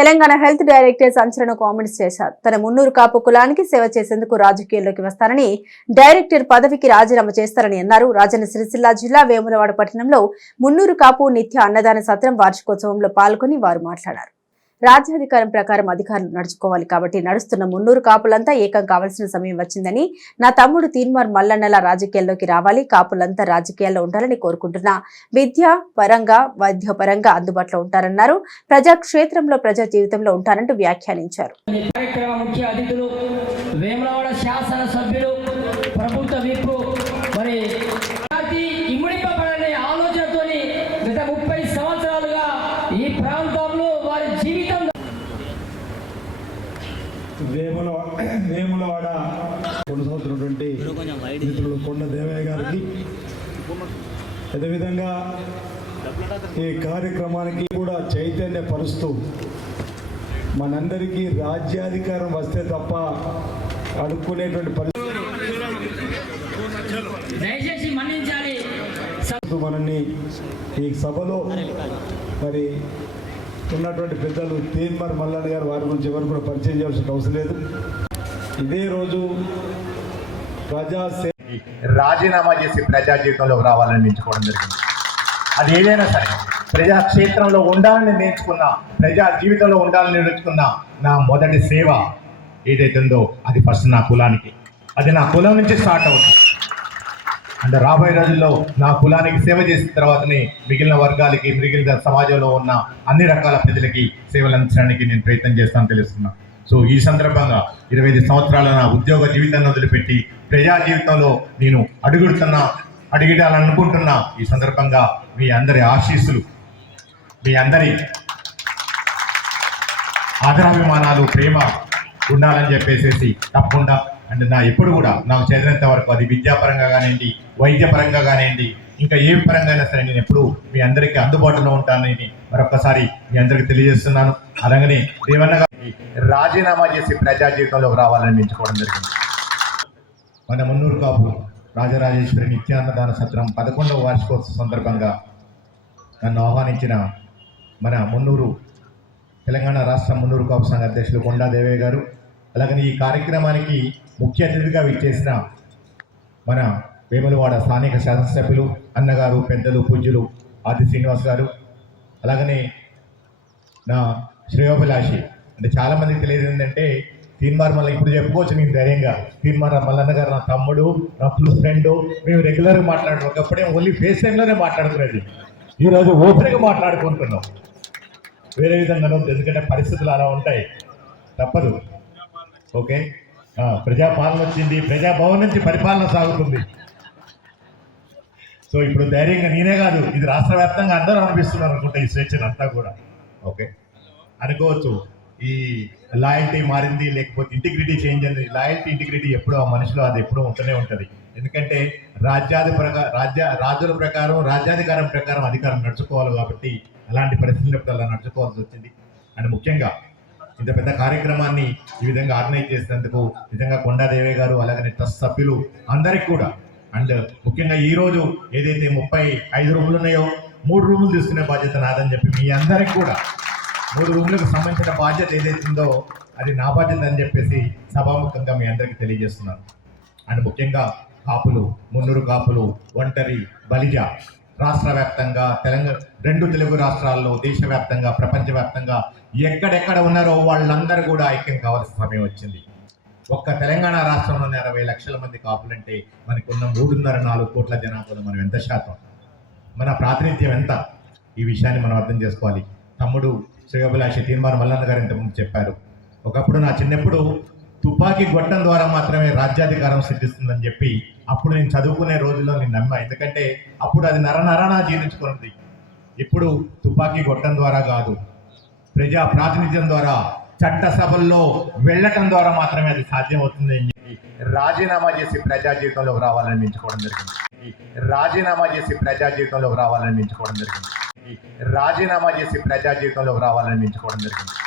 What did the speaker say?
Telangana health director సంచలన comments చేశారు. తన మున్నూరు కాపు కులానికి సేవ చేసేందుకు రాజకీయాల్లోకి వస్తారని, డైరెక్టర్ పదవికి రాజీనామా చేస్తారని అన్నారు. రాజన్న సిరిసిల్ల జిల్లా వేములవాడ పట్టణంలో మున్నూరు కాపు నిత్య అన్నదాన సత్రం వార్షికోత్సవంలో పాల్గొని వారు మాట్లాడారు. రాజ్యాధికారం ప్రకారం అధికారులు నడుచుకోవాలి కాబట్టి నడుస్తున్న మున్నూరు కాపులంతా ఏకం కావాల్సిన సమయం వచ్చిందని, నా తమ్ముడు తీన్మార్ మల్లన్నల రాజకీయాల్లోకి రావాలి, కాపులంతా రాజకీయాల్లో ఉండాలని కోరుకుంటున్నా. విద్య పరంగా వైద్య పరంగా అందుబాటులో ఉంటారన్నారు. ప్రజాక్షేత్రంలో ప్రజా జీవితంలో ఉంటారంటూ వ్యాఖ్యానించారు. వేములవాడ కొనసాగుతున్నటువంటి మిత్రులు కొండ దేవయ్య గారికి, అదేవిధంగా ఈ కార్యక్రమానికి కూడా చైతన్యపరుస్తూ మనందరికీ రాజ్యాధికారం వస్తే తప్ప అడుక్కునేటువంటి పరిస్థితి మనల్ని ఈ సభలో మరి ఉన్నటువంటి పెద్దలు తీన్మార్ మల్లన్న గారు, వారి గురించి ఎవరు కూడా పరిచయం చేయాల్సిన అవసరం లేదు. ఇదే రోజు రాజీనామా చేసి ప్రజా జీవితంలోకి రావాలని ఎంచుకోవడం జరిగింది. అది ఏదైనా సరే ప్రజాక్షేత్రంలో ఉండాలని నేర్చుకున్నా, ప్రజా జీవితంలో ఉండాలని నేర్చుకున్న నా మొదటి సేవ ఏదైతుందో అది ఫస్ట్ నా కులానికి, అది నా కులం నుంచి స్టార్ట్ అవుతుంది. అంటే రాబోయే రోజుల్లో నా కులానికి సేవ చేసిన తర్వాతనే మిగిలిన వర్గాలకి, మిగిలిన సమాజంలో ఉన్న అన్ని రకాల ప్రజలకి సేవలు అందించడానికి నేను ప్రయత్నం చేస్తానని తెలుస్తున్నా. సో ఈ సందర్భంగా 25 సంవత్సరాల నా ఉద్యోగ జీవితాన్ని వదిలిపెట్టి ప్రజా జీవితంలో నేను అడిగిడాలనుకుంటున్నా. ఈ సందర్భంగా మీ అందరి ఆశీస్సులు, మీ అందరి ఆదరాభిమానాలు, ప్రేమ ఉండాలని చెప్పేసి తప్పకుండా అంటే నా ఎప్పుడు కూడా నాకు చదివినంత వరకు అది విద్యాపరంగా కానివ్వండి, వైద్యపరంగా కానివ్వండి, ఇంకా ఏ పరంగా అయినా సరే నేను ఎప్పుడు మీ అందరికీ అందుబాటులో ఉంటానని మరొకసారి మీ అందరికీ తెలియజేస్తున్నాను. అలాగనే దేవన్న గారికి రాజీనామా చేసి ప్రజా జీవితంలోకి రావాలని ఎంచుకోవడం జరిగింది. మన మున్నూరు కాపు రాజరాజేశ్వరి నిత్యాన్నదాన సత్రం 11వ వార్షికోత్సవ సందర్భంగా నన్ను ఆహ్వానించిన మన తెలంగాణ రాష్ట్ర మున్నూరు కాపు సంఘ అధ్యక్షులు కొండా దేవయ్య గారు, అలాగని ఈ కార్యక్రమానికి ముఖ్య అతిథిగా విచ్చేసిన మన వేములవాడ స్థానిక శాసనసభ్యులు అన్నగారు, పెద్దలు, పూజ్యులు ఆది శ్రీనివాస్ గారు, అలాగనే నా శ్రేయోభిలాషి, అంటే చాలామందికి తెలియదు ఏంటంటే తీన్మార్ మల్ల ఇప్పుడు చెప్పుకోవచ్చు నేను ధైర్యంగా, తీన్మార్ మల్లన్న గారు నా తమ్ముడు, నా క్లోజ్ ఫ్రెండ్, మేము రెగ్యులర్గా మాట్లాడుతున్నాం. ఒకప్పుడే ఓన్లీ ఫేస్ టైంలోనే మాట్లాడుకునేది, ఈరోజు ఓపెన్గా మాట్లాడుకుంటున్నాం. వేరే విధంగా ఎందుకంటే పరిస్థితులు అలా ఉంటాయి, తప్పదు. ఓకే, ప్రజాపాలన వచ్చింది, ప్రజాభవన్ నుంచి పరిపాలన సాగుతుంది. సో ఇప్పుడు ధైర్యంగా నేనే కాదు, ఇది రాష్ట్ర వ్యాప్తంగా అందరూ అనిపిస్తున్నారు అనుకుంటా ఈ స్వేచ్ఛను అంతా కూడా. ఓకే అనుకోవచ్చు, ఈ లాయల్టీ మారింది, లేకపోతే ఇంటిగ్రిటీ చేంజ్ అయింది. లాయల్టీ, ఇంటిగ్రిటీ ఎప్పుడూ ఆ మనిషిలో అది ఎప్పుడూ ఉంటూనే ఉంటుంది. ఎందుకంటే రాజుల ప్రకారం, రాజ్యాధికారం ప్రకారం అధికారం నడుచుకోవాలి కాబట్టి అలాంటి పరిస్థితులు అలా నడుచుకోవాల్సి వచ్చింది. అండ్ ముఖ్యంగా ఇంత పెద్ద కార్యక్రమాన్ని ఈ విధంగా ఆర్గనైజ్ చేసినందుకు నిజంగా కొండాదేవయ్య గారు, అలాగనే ట్రస్ట్ సభ్యులు అందరికి కూడా, అండ్ ముఖ్యంగా ఈరోజు ఏదైతే 35 రూములు ఉన్నాయో 3 రూములు తీసుకునే బాధ్యత నాదని చెప్పి మీ అందరికి కూడా 3 రూములకు సంబంధించిన బాధ్యత ఏదైతుందో అది నా బాధ్యత అని చెప్పేసి సభాముఖంగా మీ అందరికీ తెలియజేస్తున్నాను. అండ్ ముఖ్యంగా కాపులు, మున్నూరు కాపులు, ఒంటరి, బలిజ రాష్ట్ర వ్యాప్తంగా, 2 తెలుగు రాష్ట్రాల్లో, దేశవ్యాప్తంగా, ప్రపంచవ్యాప్తంగా ఎక్కడెక్కడ ఉన్నారో వాళ్ళందరూ కూడా ఐక్యం కావాల్సిన సమయం వచ్చింది. ఒక్క తెలంగాణ రాష్ట్రంలోనే 60 లక్షల మంది కాపులంటే మనకున్న 3.5-4 కోట్ల జనాభాలో మనం ఎంత శాతం, మన ప్రాతినిధ్యం ఎంత, ఈ విషయాన్ని మనం అర్థం చేసుకోవాలి. తమ్ముడు శ్రేయోభిలాషి తీన్మార్ మల్లన్న గారు ఇంతకుముందు చెప్పారు, ఒకప్పుడు నా చిన్నప్పుడు తుపాకీ గొట్టం ద్వారా మాత్రమే రాజ్యాధికారం సిద్ధిస్తుందని చెప్పి అప్పుడు నేను చదువుకునే రోజుల్లో నేను నమ్మా. ఎందుకంటే అప్పుడు అది నరనరానా జీర్ణించుకున్నది. ఇప్పుడు తుపాకీ గొట్టం ద్వారా కాదు, ప్రజా ప్రాతినిధ్యం ద్వారా, చట్టసభల్లో వెళ్ళటం ద్వారా మాత్రమే అది సాధ్యమవుతుంది అని చెప్పి రాజీనామా చేసి ప్రజా జీవితంలోకి రావాలని ఎంచుకోవడం జరిగింది. రాజీనామా చేసి ప్రజా జీవితంలోకి రావాలని ఎంచుకోవడం జరిగింది.